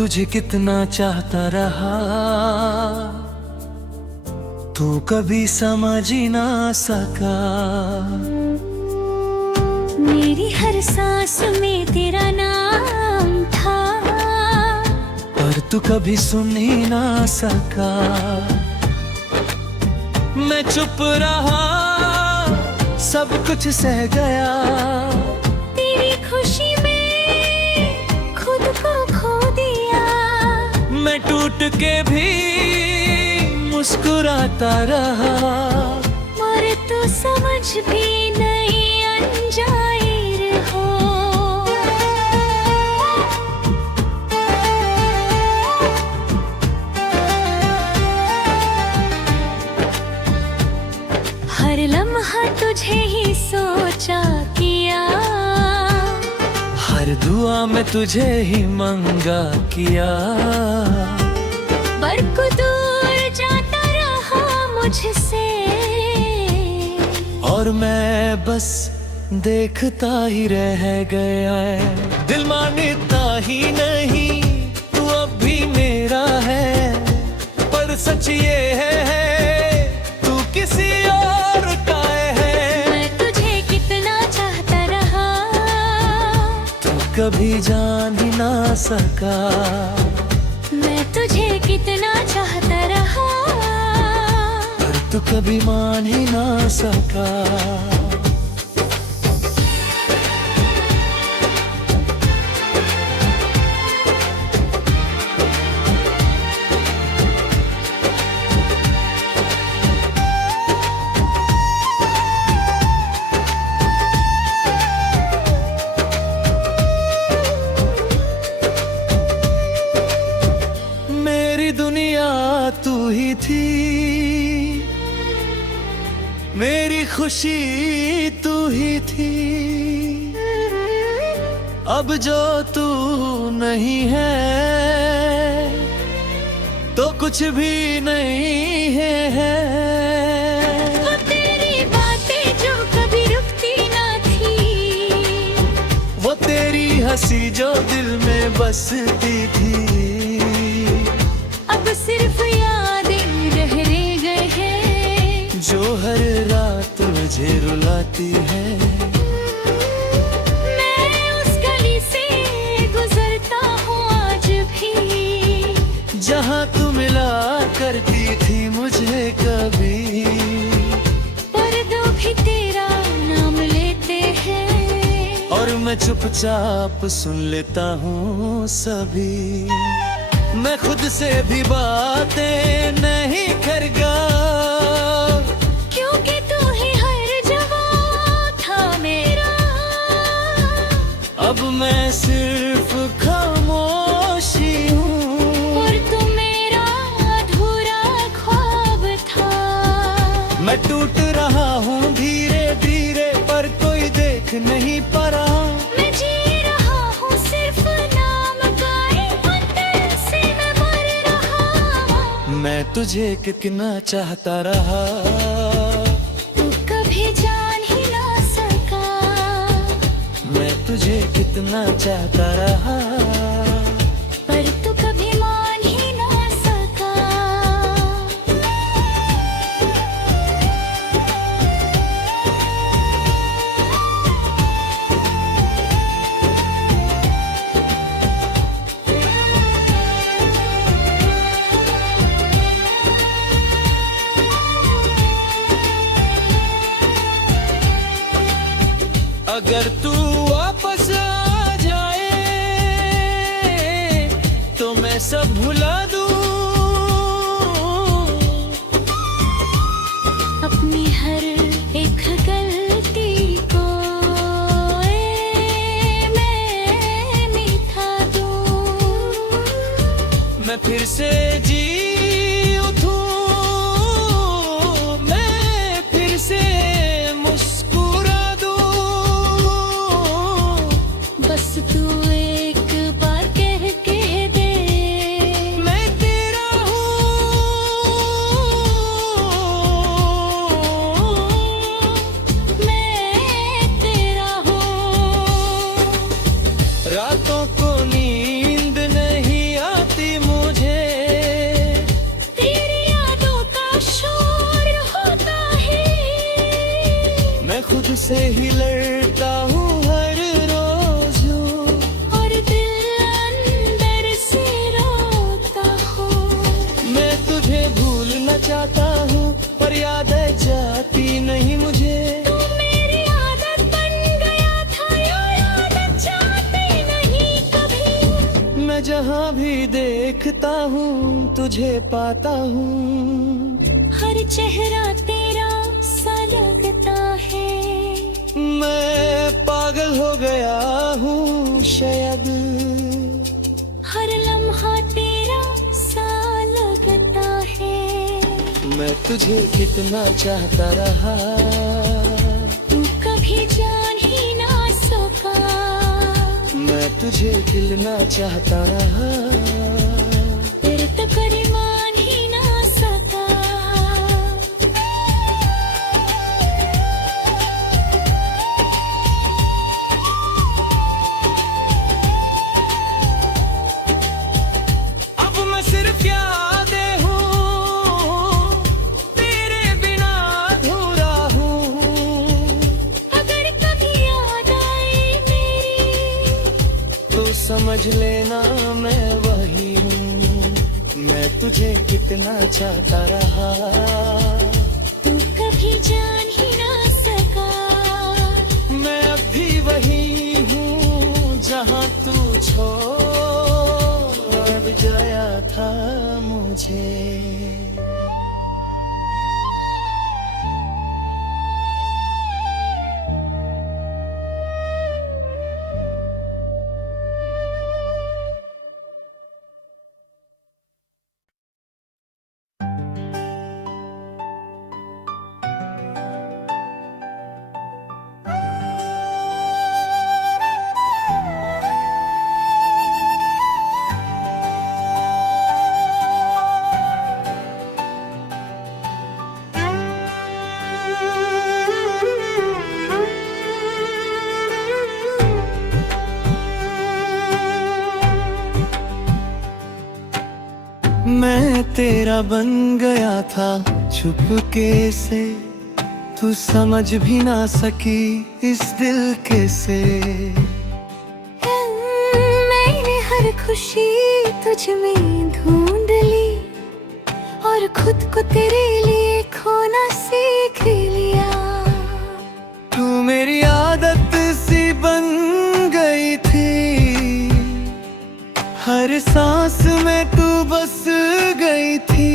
तुझे कितना चाहता रहा, तू कभी समझ ही ना सका। मेरी हर सांस में तेरा नाम था, पर तू कभी सुन ही ना सका। मैं चुप रहा, सब कुछ सह गया, तेरी खुशी में खुद को खो दिया। मैं टूट के भी मुस्कुराता रहा, और तू समझ भी नहीं अनजाहिर हो। हर लम्हा तुझे ही सोचा किया, हर दुआ में तुझे ही मंगा किया। पर को दूर जाता रहा मुझसे, और मैं बस देखता ही रह गया। दिल मानता ही नहीं तू अब भी मेरा है, पर सच ये है तू किसी और का है। मैं तुझे कितना चाहता रहा, तू कभी जान ही ना सका। मैं तुझे कितना चाहता रहा, पर तू कभी मान ही ना सका। मेरी दुनिया तू ही थी, मेरी खुशी तू ही थी। अब जो तू नहीं है तो कुछ भी नहीं है। वो तेरी बातें जो कभी रुकती ना थी, वो तेरी हंसी जो दिल में बसती थी। अब सिर्फ यादें रह गए हैं, जो हर रात मुझे रुलाती है। मैं उस गली से गुजरता हूँ आज भी, जहाँ तू मिला करती थी मुझे कभी। पर्दों भी तेरा नाम लेते हैं, और मैं चुपचाप सुन लेता हूँ सभी। मैं खुद से भी बातें नहीं करगा, क्योंकि तू ही हर जवाब था मेरा। अब मैं सिर्फ खामोशी हूँ, और तू मेरा अधूरा ख्वाब था। मैं टूट रहा हूँ धीरे धीरे, पर कोई देख नहीं पा रहा। मैं जी रहा हूँ सिर्फ नाम का, अंदर से मैं मर रहा। मैं तुझे कितना चाहता रहा, तू कभी जान ही ना सका। मैं तुझे कितना चाहता रहा, पर तू कभी मान ही ना सका। अगर तू वापस आ जाए तो मैं सब भुला दूं। अपनी हर एक गलती को मैं मिटा दूं। मैं फिर से जी उठूं, मैं फिर से मुस्कुरा दूं। बस तू एक बार कह के दे, मैं तुझसे ही लड़ता हूँ हर रोज यूं। और दिल अंदर से रोता हो। मैं तुझे भूलना चाहता हूँ पर याद है जाती नहीं मुझे। तू मेरी आदत बन गया था या आदत जाती नहीं कभी। मैं जहाँ भी देखता हूँ तुझे पाता हूँ। हर चेहरा तेरा सा लगता है। मैं पागल हो गया हूँ शायद। हर लम्हा तेरा सा लगता है। मैं तुझे कितना चाहता रहा तू कभी जान ही ना सका। मैं तुझे खिलना चाहता रहा तेरे तक मान ही ना सका। अब मैं सिर्फ यादें हूँ तेरे बिना अधूरा हूँ। अगर कभी याद आई मेरी तो समझ लेना मैं वही हूँ। मैं तुझे कितना चाहता रहा तू कभी जान ही ना सका। मैं अब भी वही हूँ जहाँ तू छोड़ जाया था मुझे। मैं तेरा बन गया था चुपके से। तू समझ भी ना सकी इस दिल के से। मैंने हर खुशी तुझ में ढूंढ ली और खुद को तेरे लिए खोना सीख लिया। तू मेरी आदत सी बन गई थी। हर सांस में तू बस गई थी।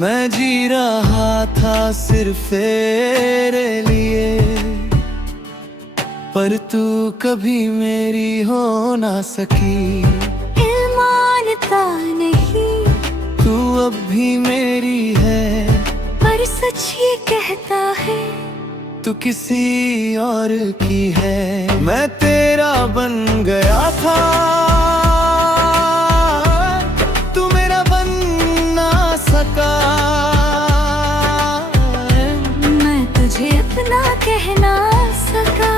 मैं जी रहा था सिर्फ तेरे लिए पर तू कभी मेरी हो ना सकी। मानता नहीं तू अब भी मेरी है पर सच ये कहता है तू किसी और की है। मैं तेरा बन गया था तू मेरा बन ना सका। मैं तुझे अपना कह ना सका।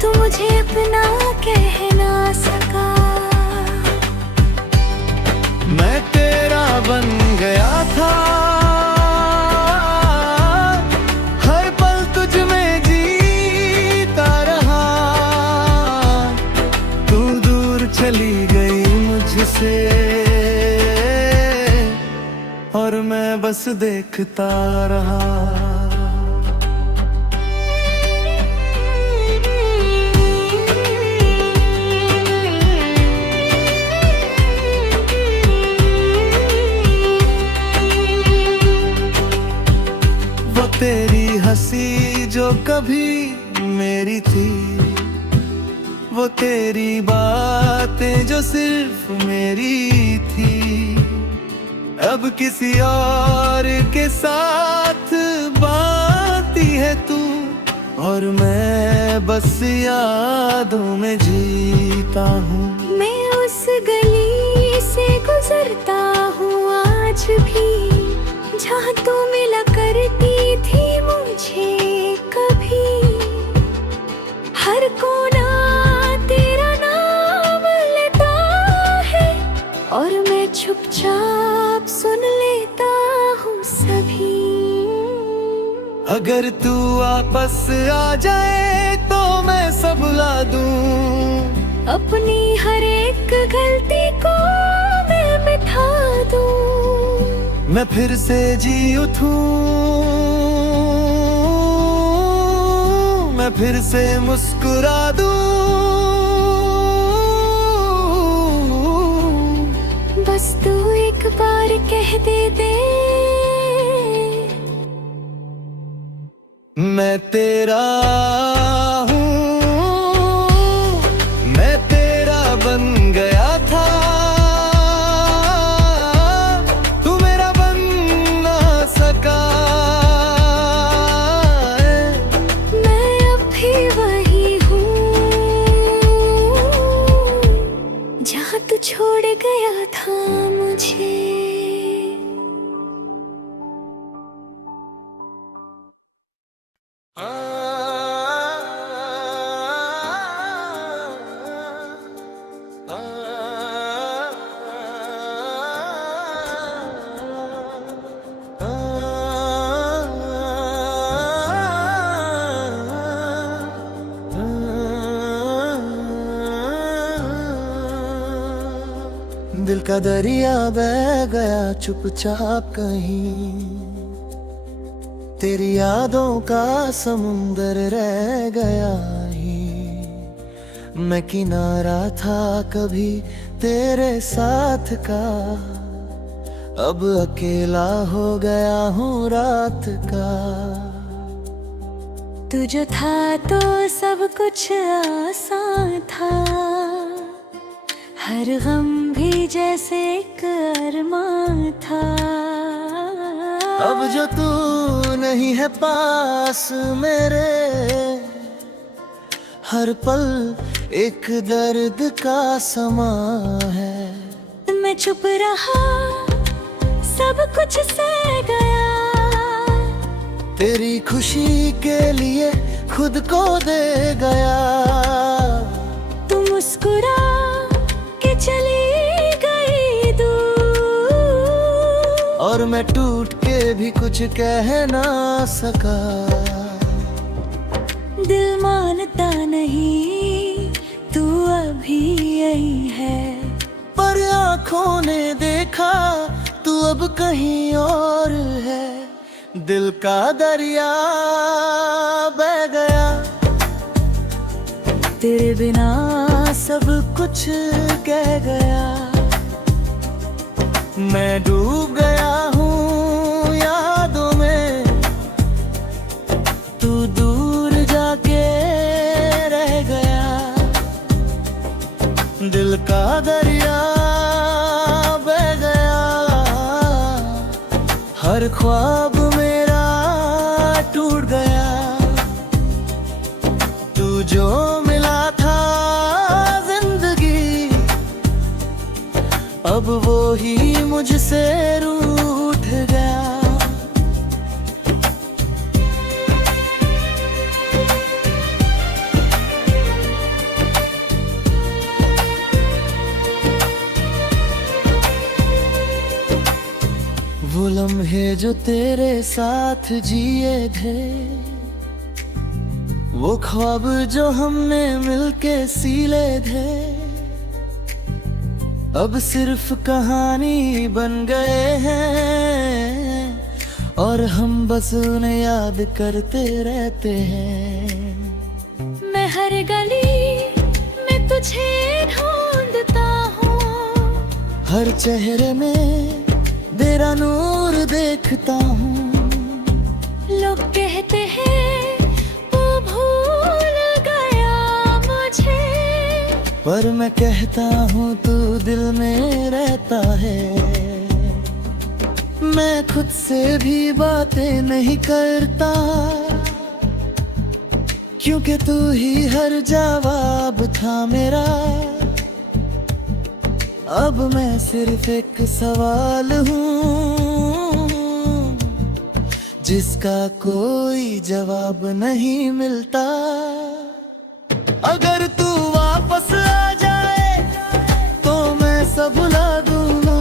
तू मुझे अपना कह ना सका। मैं तेरा बन गया था हर पल तुझ में जीता रहा। तू दूर चली गई मुझसे और मैं बस देखता रहा। वो तेरी हंसी जो कभी मेरी थी। वो तेरी बातें जो सिर्फ मेरी थी। अब किसी और के साथ बाती है तू और मैं बस यादों में जीता हूँ। मैं उस गली से गुजरता हूँ आज भी जहाँ तू मिला करती थी मुझे कभी। हर कोना तेरा नाम लेता है और मैं चुपचाप सुन लेता हूँ सभी। अगर तू वापस आ जाए तो मैं सब ला दूं, अपनी हर एक गलती को मैं मिटा दूं। मैं फिर से जी उठूं, मैं फिर से मुस्कुरा दूं। बस तू एक बार कह दे मैं तेरा हूँ, मैं तेरा बन गया था, तू मेरा बन ना सका। मैं अब भी वही हूँ जहाँ तू छोड़ गया था मुझे। दिल का दरिया बह गया चुपचाप कहीं, तेरी यादों का समुंदर रह गया ही। मैं किनारा था कभी तेरे साथ का, अब अकेला हो गया हूँ रात का। तू जो था तो सब कुछ आसान था, हर गम भी जैसे एक अरमान था। अब जो तू नहीं है पास मेरे, हर पल एक दर्द का समा है। मैं चुप रहा, सब कुछ सह गया, तेरी खुशी के लिए खुद को दे गया। तू मुस्कुरा के चली गई दूर, और मैं टूट के भी कुछ कह ना सका। दिल मानता नहीं तू अभी यही है, पर आँखों ने देखा तू अब कहीं और है। दिल का दरिया बह गया, तेरे बिना सब कुछ कह गया। मैं डूब गया हूँ यादों में, तू दूर जाके रह गया। दिल का दरिया बह गया, हर ख्वाब मेरा टूट गया। तू जो मिला था जिंदगी, अब वो ही मुझसे रूठ गया। वो लम्हे जो तेरे साथ जिए थे, वो ख्वाब जो हमने मिलके सीले थे, अब सिर्फ कहानी बन गए हैं। और हम बस उन्हें याद करते रहते हैं। मैं हर गली में तुझे ढूंढता हूँ, हर चेहरे में तेरा नूर देखता हूँ। लोग कहते हैं वो भूल गया मुझे, पर मैं कहता हूँ तू दिल में रहता है। मैं खुद से भी बातें नहीं करता, क्योंकि तू ही हर जवाब था मेरा। अब मैं सिर्फ एक सवाल हूँ जिसका कोई जवाब नहीं मिलता। अगर तू वापस आ जाए तो मैं सब भुला दूंगा,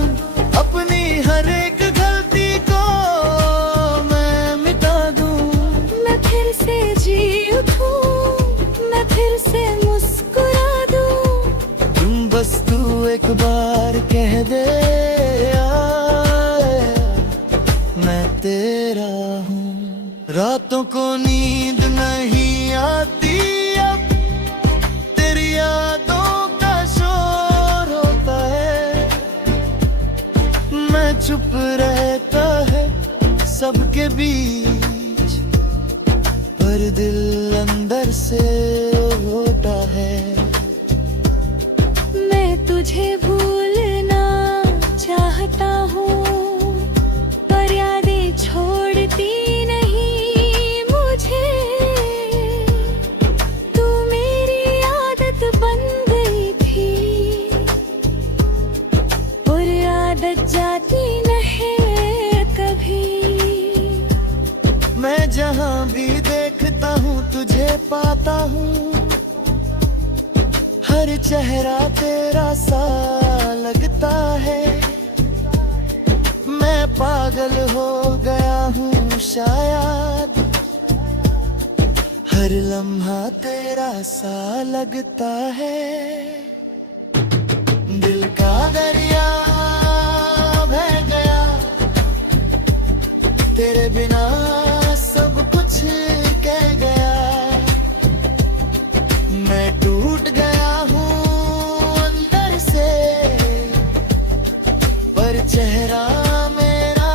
अपनी हर एक गलती को मैं मिटा दूं। तेरा हूँ। रातों को नींद नहीं आती अब, तेरी यादों का शोर होता है। मैं चुप रहता है सबके बीच, पर दिल अंदर से होता है। मैं तुझे भूलना चाहता हूँ, पर यादें छोड़ती नहीं मुझे। तू मेरी आदत बन गई थी, और आदत जाती नहीं कभी। मैं जहाँ भी देखता हूँ तुझे पाता हूँ, हर चेहरा तेरा सा लगता है। मैं पागल हो गया हूँ शायद, हर लम्हा तेरा सा लगता है। दिल का दरिया बह गया, तेरे बिना सब कुछ कह गया। मैं टूट गया हूँ अंदर से, पर चेहरा मेरा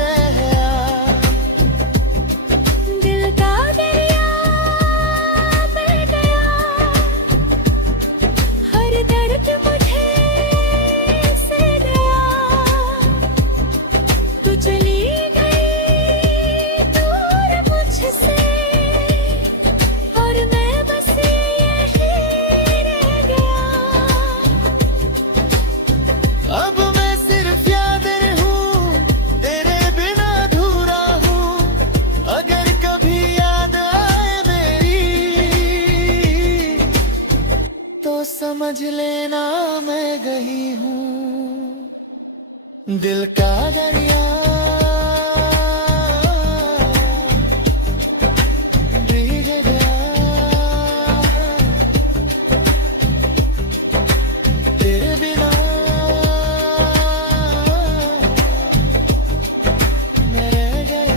रह गया। दिल का दरिया बह गया, हर दर्द मुझे सह गया। तू चली गई दूर मुझसे, और मैं बस यहीं रह गया। अब मैं सिर्फ याद हूँ, तेरे बिना अधूरा हूँ। अगर कभी याद आए मेरी, तो समझ लेना मैं गई हूँ। दिल का दरिया भीग गया, तेरे बिना मैं रह गया।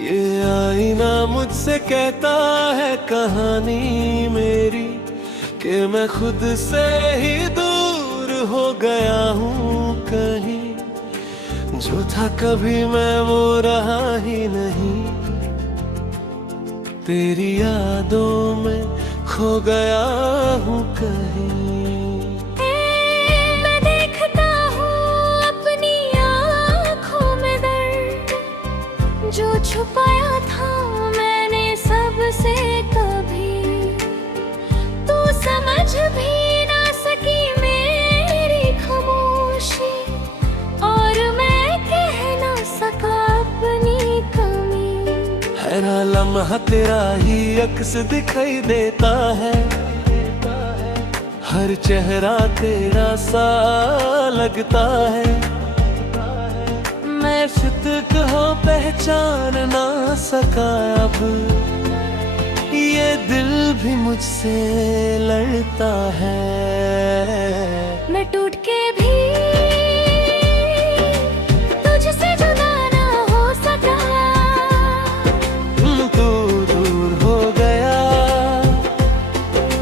ये आईना मुझसे कहता है कहानी मेरी, कि मैं खुद से ही दूर हो गया हूँ कहीं। जो था कभी मैं वो रहा ही नहीं, तेरी यादों में खो गया हूँ कहीं। मैं देखता हूँ अपनी आँखों में दर्द, जो छुपाया था मैंने सबसे कभी। तू समझ भी ना सकी मेरी खामोशी, और मैं कह ना सका अपनी कमी। हर लम्हा तेरा ही अक्स दिखाई देता है, हर चेहरा तेरा सा लगता है। मैं खुद को पहचान ना सका अब, ये दिल भी मुझसे लड़ता है। मैं टूट के भी तुझसे जुदा ना हो सका। तू दूर हो गया,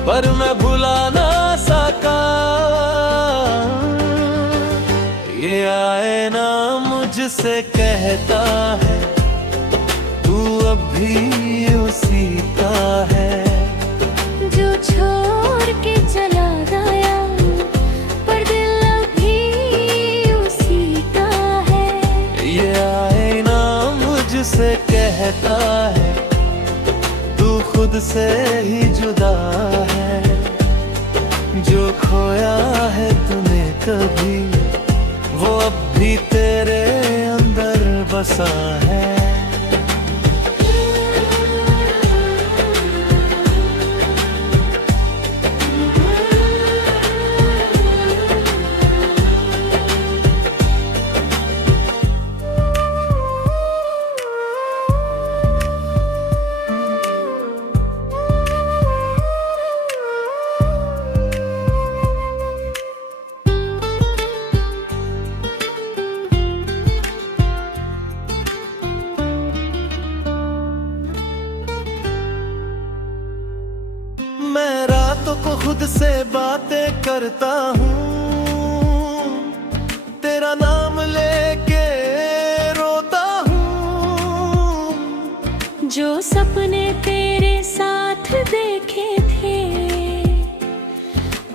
पर मैं भुला ना सका। ये आए ना मुझसे कहता है, तू अब भी उसी का है। जो छोड़ के चला गया, पर दिल अभी उसी का है। ये आए ना मुझसे कहता है, तू खुद से ही जुदा है। कभी, वो अब भी तेरे अंदर बसा है। मैं रातों को खुद से बातें करता हूँ, तेरा नाम लेके रोता हूँ। जो सपने तेरे साथ देखे थे,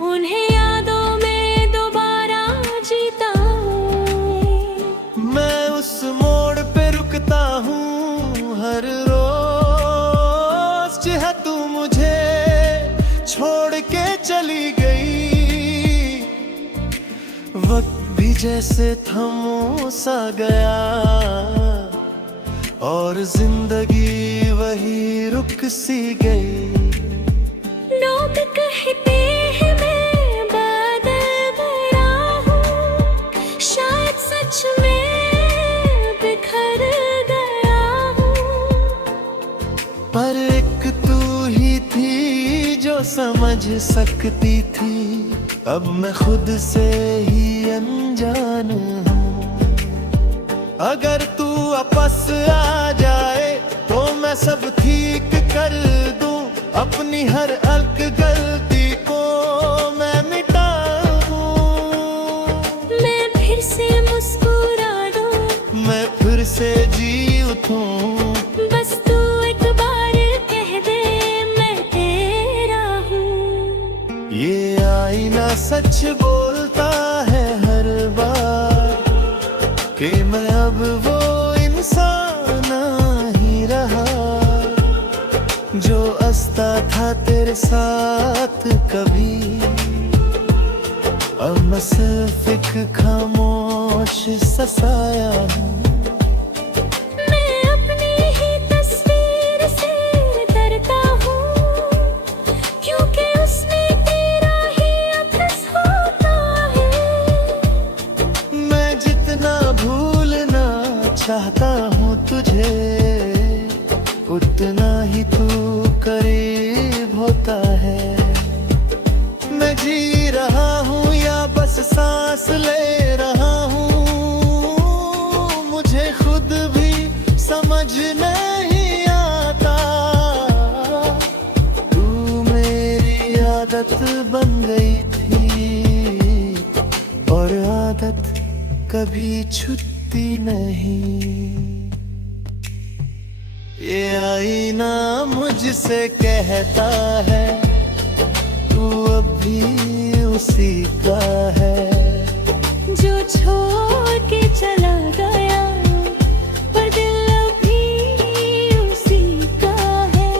उन्हें यादों में दोबारा जीता हूँ। मैं उस मोड़ पे रुकता हूँ हर रोज, चाहे तू मुझे छोड़ के चली गई। वक्त भी जैसे थमो सा गया, और जिंदगी वही रुक सी गई। लोग कहते हैं मैं बदल गया हूँ, शायद सच में बिखर गया हूँ। पर एक तू ही थी जो समझ सकती थी, अब मैं खुद से ही अनजान हूँ। अगर तू वापस आ जाए तो मैं सब ठीक कर दूं, अपनी हर अल्क गलती को मैं मिटा दूं। मैं फिर से मुस्कुरा दूं, मैं फिर से जी उठूं। बस तू एक बार कह दे मैं तेरा हूँ। ये आईना सच बोलता है हर बार कि मैं अब वो इंसान नहीं रहा, जो हंसता था तेरे साथ कभी। अब मैं सिर्फ एक खामोश सा साया हूँ। मैं अपनी ही तस्वीर से डरता हूँ, क्योंकि उसमें तेरा ही अक्स होता है। मैं जितना भूलना चाहता हूँ तुझे, उतना ही तू करीब होता है। मैं जी रहा हूँ या बस सांस ले रहा हूँ, मुझे खुद भी समझ नहीं आता। तू मेरी आदत बन गई थी, और आदत कभी छूटती नहीं। ये आईना मुझसे कहता है तू अब भी उसी का है, जो छोड़ के चला गया, पर दिल अभी उसी का है।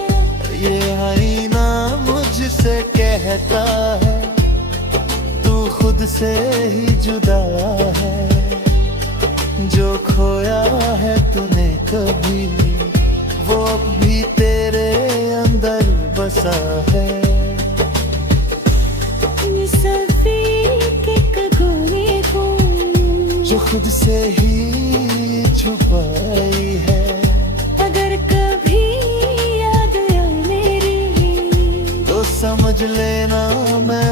ये आईना मुझसे कहता है तू खुद से ही जुदा है, जो खोया है तूने कभी, वो अब भी तेरे अंदर बसा है। मुसाफिर के कगोरे को जो खुद से ही छुपाई है। अगर कभी याद आए मेरी, तो समझ लेना मैं